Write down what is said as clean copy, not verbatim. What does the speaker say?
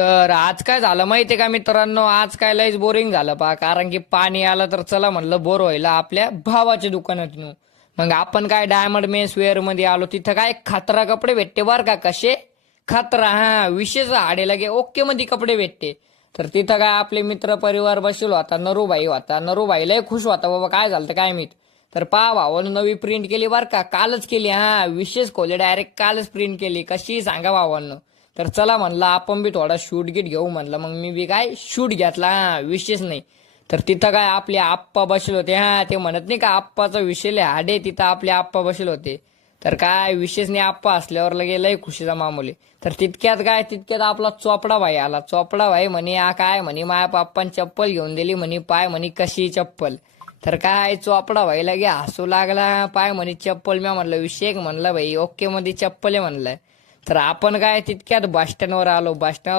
तर आज काय झालं माहितीये का मित्रांनो, आज काय लयच बोरिंग झालं पा, कारण की पाणी आलं तर चला म्हणलं बोर व्हायला आपल्या भावाच्या दुकानातून. मग आपण काय डायमंड मेन्स वेअर मध्ये आलो, तिथं काय खतरा कपडे भेटते बर का. कसे खतरा, हा विशेष आडे लगे ओके मध्ये कपडे भेटते. तर तिथं काय आपले मित्र परिवार बसलो होता, नरूबाई होता. नरूबाई लय खुश होता बाबा, काय झालं काय माहित. तर पहा भावानं नवी प्रिंट केली बर का, कालच केली. हा विशेष खोले डायरेक्ट कालच प्रिंट केली. कशी सांगा भावानं. तर चला म्हणलं आपण बी थोडा शूट गीट घेऊ म्हणलं. मग मी बी काय शूट घेतला, हा विशेष नाही. तर तिथं काय आपले आप्पा बसले होते. हा ते म्हणत नाही का आप्पाचा विषय लय हाडे, तिथं आपले आप्पा बसले होते. तर काय विशेष नाही, आप्पा असल्यावर लगे लय खुशीचा मामूली. तर तितक्यात आपला चोपडा भाई आला. चोपडा भाई म्हणे काय म्हणे, माया पप्पान चप्पल घेऊन दिली म्हणे, पाय म्हणे कशी चप्पल. तर काय चोपडा भाई लगे हसू लागला. पाय म्हणे चप्पल. मी म्हणलं विषय म्हणलं भाई ओके मध्ये चप्पल आहे म्हणलं. तर आपण काय तितक्यात बस स्टँडवर आलो. बस